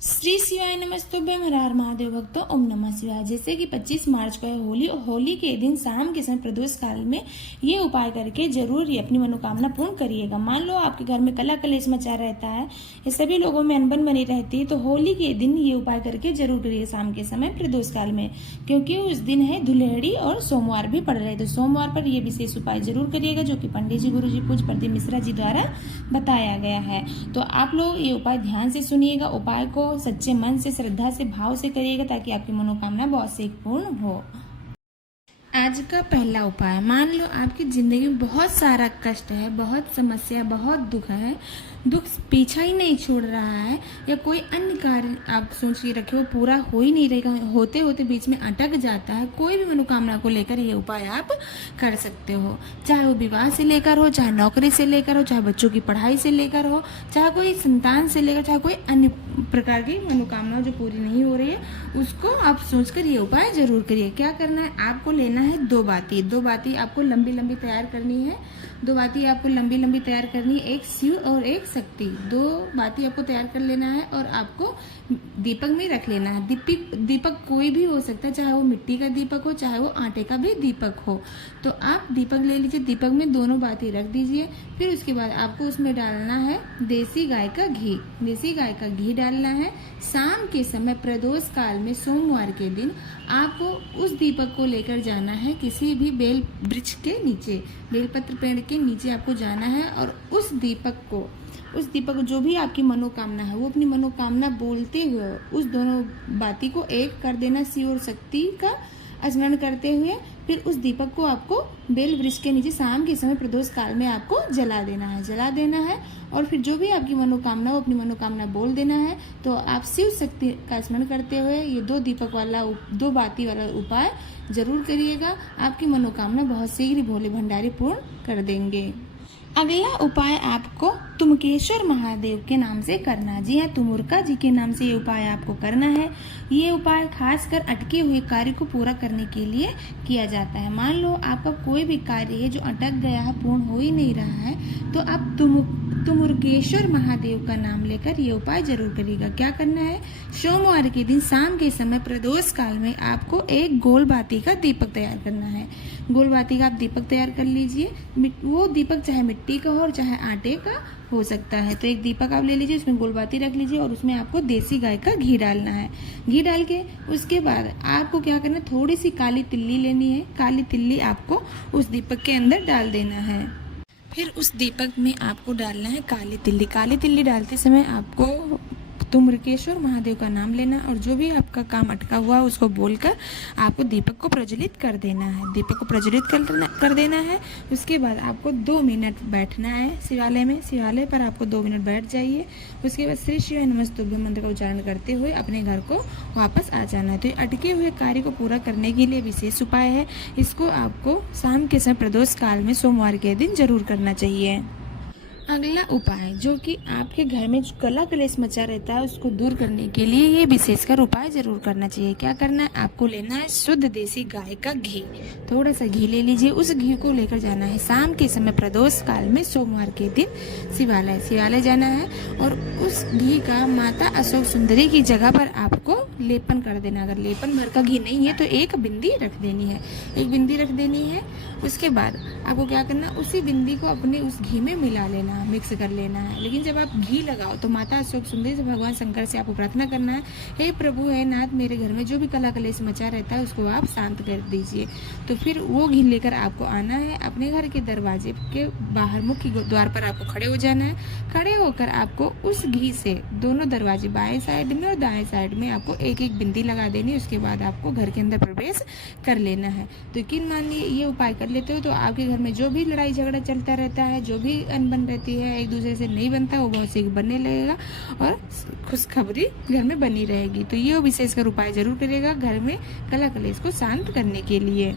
श्री शिवाय नमस्तुभ्यं हर हर महादेव भक्तों ओम नमः शिवाय। जैसे कि 25 मार्च को है होली और होली के दिन शाम के समय प्रदोष काल में ये उपाय करके जरूर ये अपनी मनोकामना पूर्ण करिएगा। मान लो आपके घर में कला कलेश मचा रहता है, ये सभी लोगों में अनबन बनी रहती है, तो होली के दिन ये उपाय करके जरूर करिएगा शाम के समय प्रदोष काल में, क्योंकि उस दिन है धुलेहड़ी और सोमवार भी पड़ रहे। तो सोमवार पर यह विशेष उपाय जरूर करिएगा जो कि पंडित जी गुरु जी पूज्य प्रदीप मिश्रा जी द्वारा बताया गया है। तो आप लोग ये उपाय ध्यान से सुनिएगा, उपाय को सच्चे मन से श्रद्धा से भाव से करिएगा ताकि आपकी मनोकामना बहुत शीघ्र पूर्ण हो। आज का पहला उपाय, मान लो आपकी जिंदगी में बहुत सारा कष्ट है, बहुत समस्या, बहुत दुख है, दुख पीछा ही नहीं छोड़ रहा है, या कोई अन्य कार्य आप सोच के रखे हो पूरा हो ही नहीं रहेगा, होते होते बीच में अटक जाता है। कोई भी मनोकामना को लेकर ये उपाय आप कर सकते हो, चाहे वो विवाह से लेकर हो, चाहे नौकरी से लेकर हो, चाहे बच्चों की पढ़ाई से लेकर हो, चाहे कोई संतान से लेकर, चाहे कोई अन्य प्रकार की मनोकामना जो पूरी नहीं हो रही है, उसको आप सोचकर ये उपाय जरूर करिए। क्या करना है, आपको लेना है दो बाती आपको लंबी लंबी तैयार करनी है। दो बाती आपको लंबी लंबी तैयार करनी है, एक शिव और एक शक्ति। दो बाती आपको तैयार कर लेना है और आपको दीपक में रख लेना है। दीपक कोई भी हो सकता है, चाहे वो मिट्टी का दीपक हो, चाहे वो आटे का भी दीपक हो। तो आप दीपक ले लीजिए, दीपक में दोनों बाती रख दीजिए। फिर उसके बाद आपको उसमें डालना है देसी गाय का घी। देसी गाय का घी डालना है। शाम के समय प्रदोष काल में सोमवार के दिन आपको उस दीपक को लेकर जाना है किसी भी बेल वृक्ष के नीचे, बेलपत्र पेड़ के नीचे आपको जाना है, और उस दीपक जो भी आपकी मनोकामना है वो अपनी मनोकामना बोलते हुए उस दोनों बाती को एक कर देना, शिव और शक्ति का स्मरण करते हुए। फिर उस दीपक को आपको बेल वृक्ष के नीचे शाम के समय प्रदोष काल में आपको जला देना है। और फिर जो भी आपकी मनोकामना वो अपनी मनोकामना बोल देना है। तो आप शिव शक्ति का स्मरण करते हुए ये दो बाती वाला उपाय जरूर करिएगा, आपकी मनोकामना बहुत शीघ्र भोले भंडारी पूर्ण कर देंगे। अगला उपाय आपको तुमकेश्वर महादेव के नाम से करना है। जी हाँ, तुमुरका जी के नाम से ये उपाय आपको करना है। ये उपाय खासकर अटके हुए कार्य को पूरा करने के लिए किया जाता है। मान लो आपका कोई भी कार्य है जो अटक गया है, पूर्ण हो ही नहीं रहा है, तो आप तुमुरकेश्वर महादेव का नाम लेकर ये उपाय जरूर करिएगा। क्या करना है, सोमवार के दिन शाम के समय प्रदोष काल में आपको एक गोल बाती का दीपक तैयार करना है। गोल बाती का आप दीपक तैयार कर लीजिए। वो दीपक चाहे मिट्टी का हो और चाहे आटे का हो सकता है। तो एक दीपक आप ले लीजिए, उसमें गोल बाती रख लीजिए और उसमें आपको देसी गाय का घी डालना है। घी डाल के उसके बाद आपको क्या करना है, थोड़ी सी काली तिल्ली लेनी है। काली तिल्ली आपको उस दीपक के अंदर डाल देना है। फिर उस दीपक में आपको डालना है काली तिल्ली। काली तिल्ली डालते समय आपको तुमुरकेश्वर महादेव का नाम लेना और जो भी आपका काम अटका हुआ है उसको बोलकर आपको दीपक को प्रज्वलित कर देना है। दीपक को प्रज्वलित कर देना है। उसके बाद आपको 2 मिनट बैठना है शिवालय में। शिवालय पर आपको 2 मिनट बैठ जाइए। उसके बाद श्री शिवाय नमस्तुभ्यं मंत्र का उच्चारण करते हुए अपने घर को वापस आ जाना है। तो ये अटके हुए कार्य को पूरा करने के लिए विशेष उपाय है। इसको आपको शाम के समय प्रदोष काल में सोमवार के दिन जरूर करना चाहिए। अगला उपाय जो कि आपके घर में जो कला कलेश मचा रहता है उसको दूर करने के लिए ये विशेषकर उपाय जरूर करना चाहिए। क्या करना है, आपको लेना है शुद्ध देसी गाय का घी। थोड़ा सा घी ले लीजिए, उस घी को लेकर जाना है शाम के समय प्रदोष काल में सोमवार के दिन शिवालय जाना है और उस घी का माता अशोक सुंदरी की जगह पर आपको लेपन कर देना। अगर लेपन भर का घी नहीं है तो एक बिंदी रख देनी है। उसके बाद आपको क्या करना, उसी बिंदी को अपने उस घी में मिला लेना, मिक्स कर लेना है। लेकिन जब आप घी लगाओ तो माता अशोक सुंदरी से भगवान शंकर से आपको प्रार्थना करना है, हे प्रभु हे नाथ, मेरे घर में जो भी कला कलेश मचा रहता है उसको आप शांत कर दीजिए। तो फिर वो घी लेकर आपको आना है, अपने घर के दरवाजे के बाहर मुख्य द्वार पर आपको खड़े हो जाना है। खड़े होकर आपको उस घी से दोनों दरवाजे बाएं साइड में और दाएं साइड में आपको एक एक बिंदी लगा देनी है। उसके बाद आपको घर के अंदर प्रवेश कर लेना है। तो यकीन मानिए ये उपाय कर लेते हो तो आपके घर में जो भी लड़ाई झगड़ा चलता रहता है, जो भी अनबन रहती है, एक दूसरे से नहीं बनता, वो बहुत शीघ्र बनने लगेगा और खुशखबरी घर में बनी रहेगी। तो ये विशेषकर उपाय जरूर करिएगा घर में कला कलेश को शांत करने के लिए।